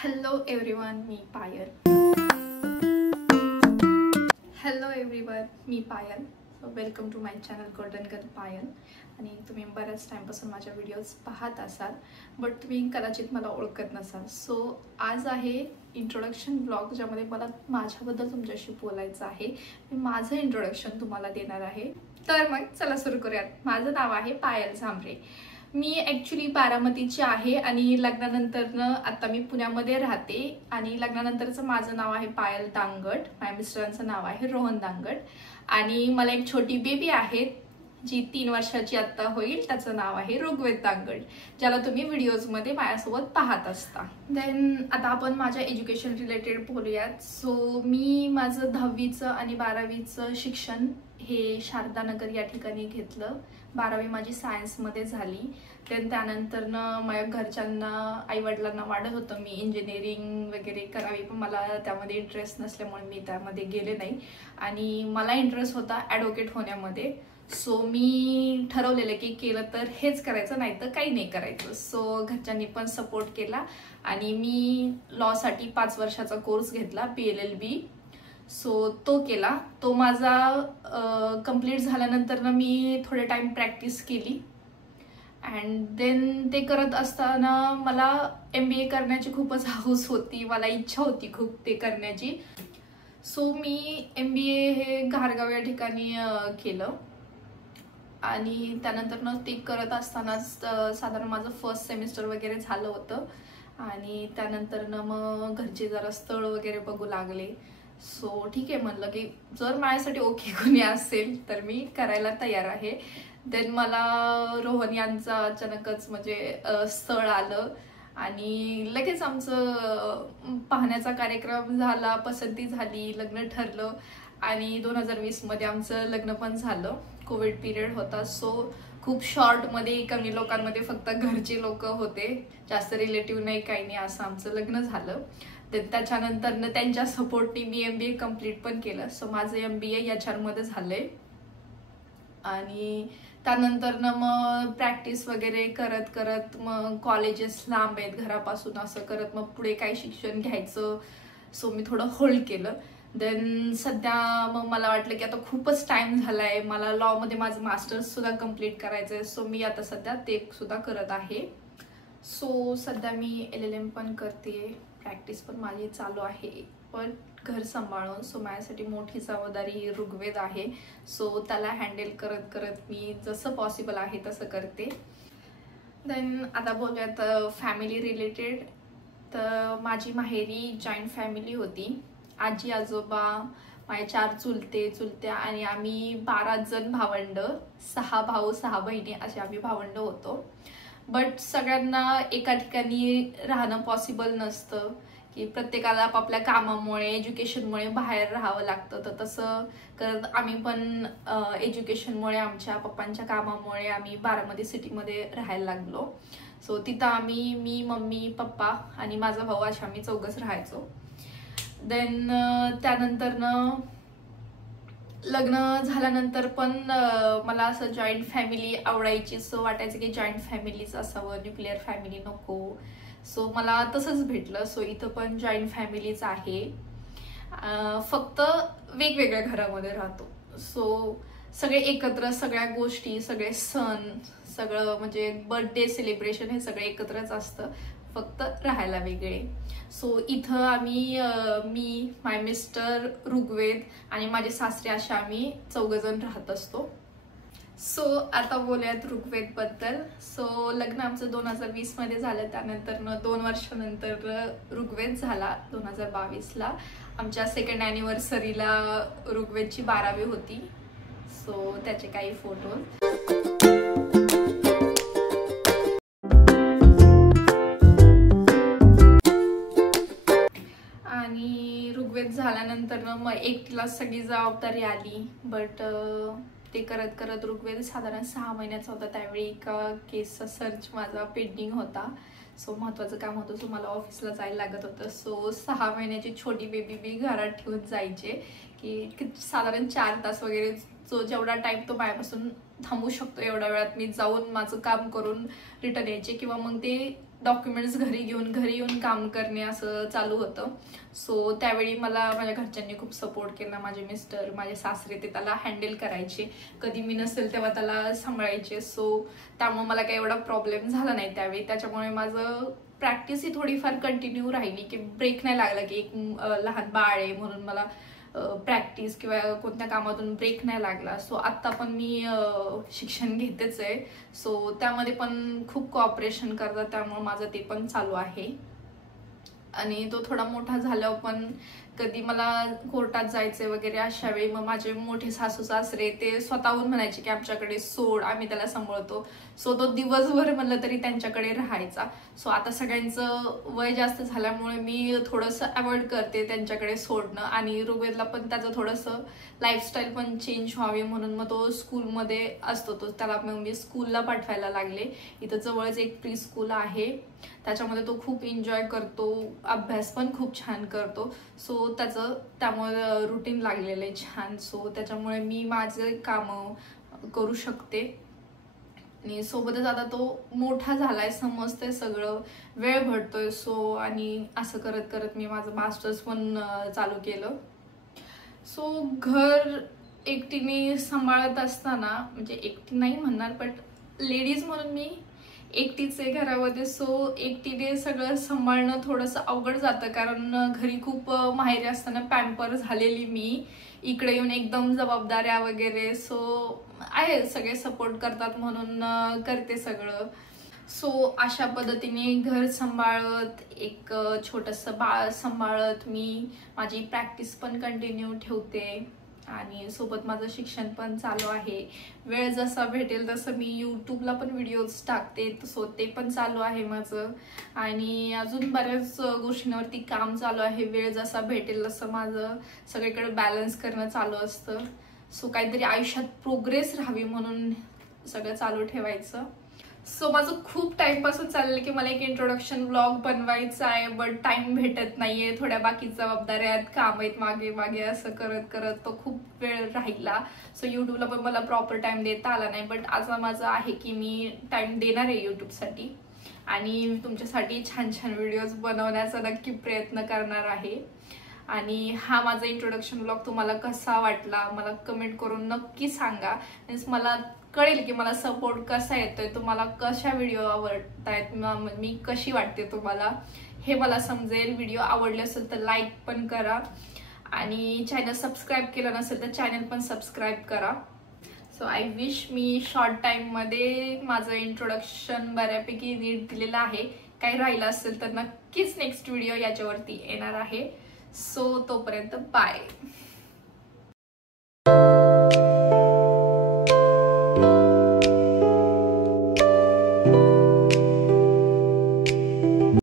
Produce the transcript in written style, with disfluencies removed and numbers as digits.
Hello everyone, मी Payal. Hello everyone, मी Payal. Welcome to my channel golden girl Payal. आणि तुम्ही बऱ्याच टाइमपासून माझ्या व्हिडिओज पाहत असाल, बट तुम्ही कदाचित मला ओळखत नसाल. सो आज आहे इंट्रोडक्शन ब्लॉग, ज्यामध्ये मला माझ्याबद्दल तुमच्याशी बोलायचं आहे. मी माझं इंट्रोडक्शन तुम्हाला देणार आहे. तर मग चला सुरू करूयात. माझं नाव आहे पायल झांबरे. मी ॲक्च्युली बारामतीची आहे आणि लग्नानंतरनं आता मी पुण्यामध्ये राहते. आणि लग्नानंतरचं माझं नाव आहे पायल दांगट. माझ्या मिस्टरांचं नाव आहे रोहन दांगट. आणि मला एक छोटी बेबी आहे जी 3 वर्षाची आत्ता होईल. त्याचं नाव आहे ऋग्वेद दांगट, ज्याला तुम्ही व्हिडिओजमध्ये माझ्यासोबत पाहत असता. देन आता आपण माझ्या एज्युकेशन रिलेटेड बोलूयात. सो मी माझं 10वीचं आणि 12वीचं शिक्षण हे शारदानगर या ठिकाणी घेतलं. 12वी माझी सायन्समध्ये झाली. त्यानंतरनं माझ्या घरच्यांना आईवडिलांना वाटत होतं मी इंजिनिअरिंग वगैरे करावी, पण मला त्यामध्ये इंटरेस्ट नसल्यामुळे मी त्यामध्ये गेले नाही. आणि मला इंटरेस्ट होता ॲडव्होकेट होण्यामध्ये. सो मी ठरवलेलं की केलं तर हेच करायचं, नाही तर काही नाही करायचं. सो घरच्यांनी पण सपोर्ट केला आणि मी लॉसाठी 5 वर्षाचा कोर्स घेतला, PLLB. सो तो केला. तो माझा कंप्लीट झाल्यानंतर मी थोडे टाइम प्रॅक्टिस केली. अँड देन ते करत असताना मला MBA करण्याची खूपच हौस होती, मला इच्छा होती खूप ते करण्याची. सो मी MBA हे घारगाव या ठिकाणी केलं. आणि त्यानंतर ते करत असतानाच साधारण माझं फर्स्ट सेमिस्टर वगैरे झालं होतं. आणि त्यानंतर मग घरचे जरा स्थळ वगैरे बघू लागले. सो ठीक आहे म्हणलं की जर माझ्यासाठी ओके कोणी असेल तर मी करायला तयार आहे. देन मला रोहन यांचा अचानकच म्हणजे स्थळ आलं आणि लगेच आमचं पाहण्याचा कार्यक्रम झाला, पसंती झाली, लग्न ठरलं. आणि 2020 मध्ये आमचं लग्न पण झालं. कोविड पिरियड होता. सो खूप शॉर्टमध्ये कमी लोकांमध्ये फक्त घरचे लोक होते, जास्त रिलेटिव्ह नाही, काही नाही, असं आमचं लग्न झालं. त्याच्यानंतर त्यांच्या सपोर्टने मी MBA कम्प्लीट पण केलं. सो माझं MBA HR झालंय. आणि त्यानंतर मग प्रॅक्टिस वगैरे करत करत मग कॉलेजेस लांब आहेत घरापासून, असं करत मग पुढे काय शिक्षण घ्यायचं. सो मी थोडं होल्ड केलं. देन सध्या मग मला वाटलं की आता खूपच टाइम झालाय, मला लॉमध्ये माझं मास्टर्स सुद्धा कम्प्लीट करायचंय. सो मी आता सध्या ते सुद्धा करत आहे. सो सध्या मी LLM पण करते, प्रॅक्टिस पण माझी चालू आहे, पण घर सांभाळून. सो माझ्यासाठी मोठी जबाबदारी ऋग्वेद आहे. सो त्याला हँडल करत करत मी जसं पॉसिबल आहे तसं करते. देन आता बोलूयात फॅमिली रिलेटेड. तर माझी माहेरी जॉईंट फॅमिली होती. आजी आजोबा, माझे 4 चुलत्या आणि आम्ही 12 जण भावंड, 6 भाऊ 6 बहिणी असे आम्ही भावंड होतो. बट सगळ्यांना एका ठिकाणी राहणं पॉसिबल नसतं, की प्रत्येकाला आपापल्या कामामुळे एज्युकेशनमुळे बाहेर राहावं लागतं. तर तसं करत आम्ही पण एज्युकेशनमुळे, आमच्या पप्पांच्या कामामुळे आम्ही बारामती सिटीमध्ये राहायला लागलो. सो तिथं आम्ही, मी, मम्मी, पप्पा आणि माझा भाऊ अशा आम्ही 4घच राहायचो. देन त्यानंतरनं लग्न झाल्यानंतर पण मला असं जॉईंट फॅमिली आवडायची. सो वाटायचं की जॉईंट फॅमिलीच असावं, न्यूक्लिअर फॅमिली नको. सो मला तसंच भेटलं. सो इथं पण जॉईंट फॅमिलीच आहे, फक्त वेगवेगळ्या घरामध्ये राहतो. सो सगळे एकत्र, सगळ्या गोष्टी, सगळे सण, सगळं म्हणजे बर्थडे सेलिब्रेशन हे सगळं एकत्रच असतं, फक्त राहायला वेगळे. सो इथं आम्ही, मी, माय मिस्टर, ऋग्वेद आणि माझे सासरे अशा आम्ही 4 जण राहत असतो. सो आता बोलूयात ऋग्वेद बद्दल. सो लग्न आमचं 2020 मध्ये झालं. त्यानंतर 2 वर्षानंतर ऋग्वेद झाला 2022ला. आमच्या 2nd ॲनिव्हर्सरीला ऋग्वेदची 12वी होती. सो त्याचे काही फोटो. आणि ऋग्वेद झाल्यानंतर मग एकटीला सगळी जबाबदारी आली. बट ते करत करत ऋग्वेद साधारण 6 महिन्याचा होता. त्यावेळी एका केसचा सर्च माझा पेंडिंग होता. सो महत्त्वाचं काम होतं. सो मला ऑफिसला जायला लागत होतं. सो 6 महिन्याची छोटी बेबी मी घरात ठेवून जायचे, की साधारण 4 तास वगैरे, जो जेवढा टाइम तो माझ्यापासून थांबू शकतो एवढ्या वेळात मी जाऊन माझं काम करून रिटर्न यायचे. किंवा मग ते डॉक्युमेंट्स घरी येऊन काम करणे असं चालू होतं. सो त्यावेळी मला माझ्या घरच्यांनी खूप सपोर्ट केला. माझे मिस्टर, माझे सासरे ते त्याला हँडल करायचे, कधी मी नसेल तेव्हा त्याला सांभाळायचे. सो त्यामुळे मला काही एवढा प्रॉब्लेम झाला नाही त्यावेळी. त्याच्यामुळे माझं प्रॅक्टिस ही थोडीफार कंटिन्यू राहिली, की ब्रेक नाही लागला की एक लहान बाळ आहे म्हणून मला प्रॅक्टिस किंवा कोणत्या कामातून ब्रेक नाही लागला. सो आत्ता पण मी शिक्षण घेतेच आहे. सो त्यामध्ये पण खूप कोऑपरेशन करतात, त्यामुळे माझं ते पण चालू आहे. आणि तो थोडा मोठा झाल्यावर पण कधी मला कोर्टात जायचे वगैरे अशा वेळी मग माझे मोठे सासू सासरे ते स्वतःहून म्हणायचे की आमच्याकडे सोड, आम्ही त्याला सांभाळतो. सो तो दिवसभर म्हणलं तरी त्यांच्याकडे राहायचा. सो आता सगळ्यांचं वय जास्त झाल्यामुळे मी थोडंसं अवॉइड करते त्यांच्याकडे सोडणं. आणि ऋग्वेदला पण त्याचं थोडंसं लाईफस्टाईल पण चेंज व्हावी म्हणून मग तो स्कूलमध्ये असतो. तो त्याला मी स्कूलला पाठवायला लागले. इथं जवळच एक प्री स्कूल आहे, त्याच्यामध्ये तो खूप एन्जॉय करतो, अभ्यास पण खूप छान करतो. सो त्याचं त्यामुळे रुटीन लागलेलं आहे छान. सो त्याच्यामुळे मी माझे कामं करू शकते. आणि सोबतच आता तो मोठा झालाय, समजतंय सगळं, वेळ भेटतोय. सो आणि असं करत करत मी माझं मास्टर्स पण चालू केलं. सो घर एकटीने सांभाळत असताना, म्हणजे एकटी नाही म्हणणार बट लेडीज म्हणून मी एकटीच आहे घरामध्ये. सो एकटीने सगळं सांभाळणं थोडंसं अवघड जातं, कारण घरी खूप माहेरी असताना पॅम्पर झालेली मी, इकडे येऊन एकदम जबाबदाऱ्या वगैरे. सो आहे, सगळे सपोर्ट करतात म्हणून करते सगळं. सो अशा पद्धतीने घर सांभाळत, एक छोटंसं बाळ सांभाळत मी माझी प्रॅक्टिस पण कंटिन्यू ठेवते. आणि सोबत माझं शिक्षण पण चालू आहे. वेळ जसा भेटेल तसं मी यूट्यूबला पण व्हिडिओज टाकते, सो ते पण चालू आहे माझं. आणि अजून बऱ्याच गोष्टींवरती काम चालू आहे. वेळ जसा भेटेल तसं माझं सगळीकडे बॅलन्स करणं चालू असतं. सो काहीतरी आयुष्यात प्रोग्रेस राहावी म्हणून सगळं चालू ठेवायचं. सो माझं खूप टाइमपासून चाललेलं की मला एक इंट्रोडक्शन ब्लॉग बनवायचा आहे, बट टाइम भेटत नाहीये. थोड्या बाकी जबाबदाऱ्या आहेत, काम आहेत मागे मागे, असं करत करत तो खूप वेळ राहिला. सो यूट्यूबला पण मला प्रॉपर टाइम देता आला नाही. बट आज माझं आहे की मी टाइम देणार आहे यूट्यूबसाठी आणि तुमच्यासाठी छान छान व्हिडिओज बनवण्याचा नक्की प्रयत्न करणार आहे. आणि हा माझा इंट्रोडक्शन ब्लॉग तुम्हाला कसा वाटला मला कमेंट करून नक्की सांगा. मीन्स मला कळेल की मला सपोर्ट कसा येतोय, तुम्हाला कशा व्हिडिओ आवडतायत, मी कशी वाटते तुम्हाला हे मला समजेल. व्हिडिओ आवडले असेल तर लाईक पण करा आणि चॅनल सबस्क्राईब केलं नसेल तर चॅनल पण सबस्क्राईब करा. So I wish me short टाईममध्ये माझं इंट्रोडक्शन बऱ्यापैकी नीट दिलेलं आहे. काही राहिलं असेल तर नक्कीच नेक्स्ट व्हिडिओ याच्यावरती येणार आहे. सो तोपर्यंत बाय.